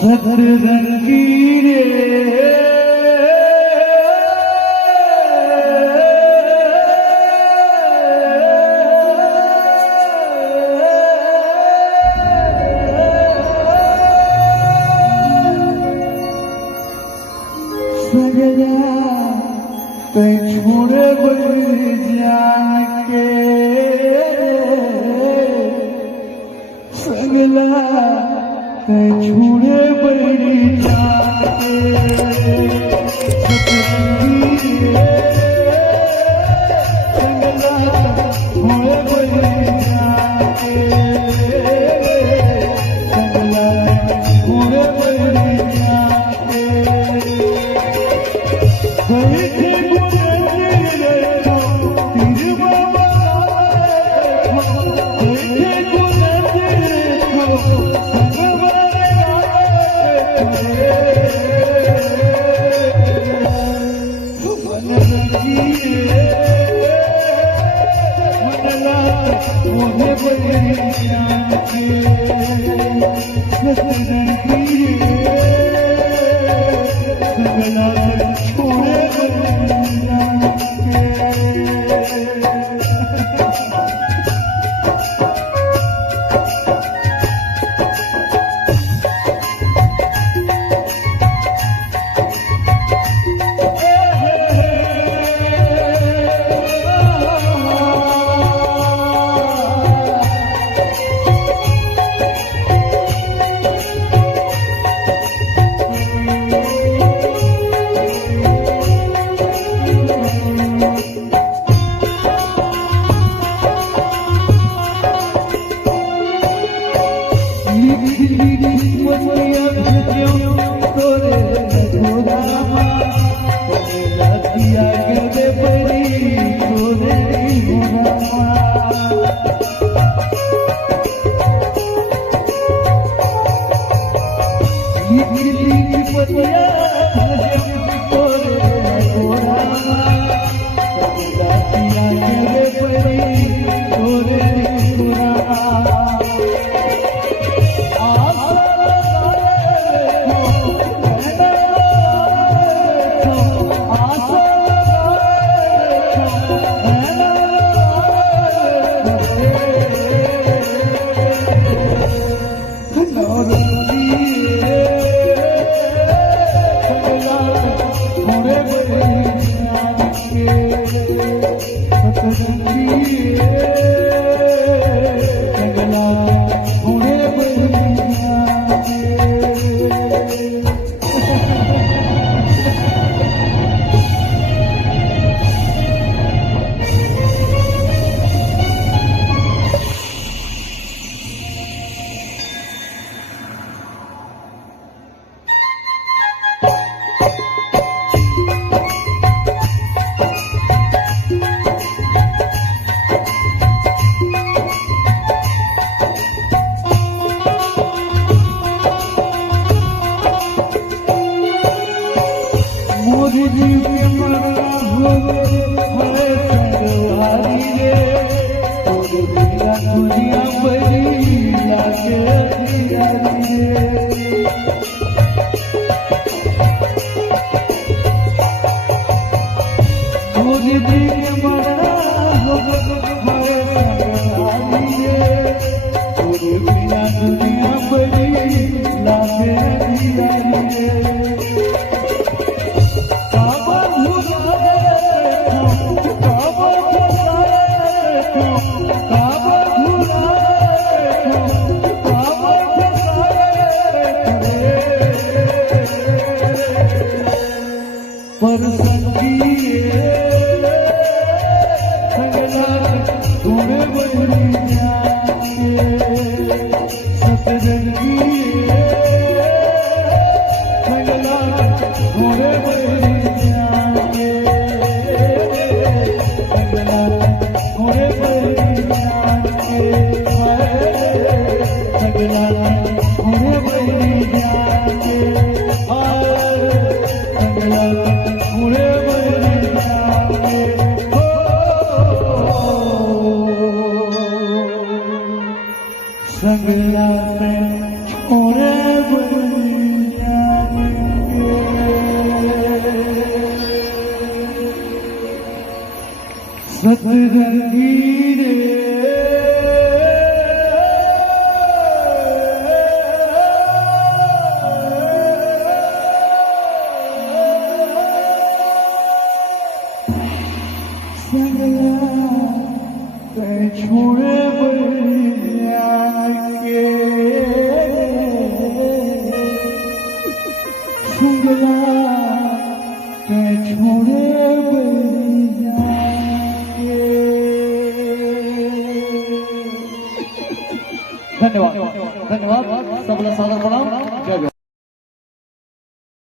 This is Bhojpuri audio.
सतरंगी रे सगला कहीं छोड़े बड़ी जान के सगला कहीं छोड़े बड़ी जान के सगला छोड़े बड़ी जान के सगला छोड़े बड़ी जान के बैठे गुजरे तो तीर बाबा बैठे गुजरे तो सगवारे मन रंगी मनला मोहे बड़ी जान के सतरंगी सगला छोड़े मोदी जी के मरना हो हरे सरवारी रे तोरे बिना दुनिया बड़ी लागे दियारी रे मोदी जी के मरना हो हरे सरवारी रे तोरे बिना दुनिया बड़ी लागे दियारी रे पर संगी सगला तुम्हें बड़ी जान के सतरंगी सगला तुम्हें बड़ी जान के सगला तुम्हें बड़ी जान के सगला तुम्हें बड़ी जान के सगला सगला में छोड़े बड़ी सतरंगी रे छोड़े बलिया के संगला छोड़े बलिया के। धन्यवाद धन्यवाद सबला सादर प्रणाम। जय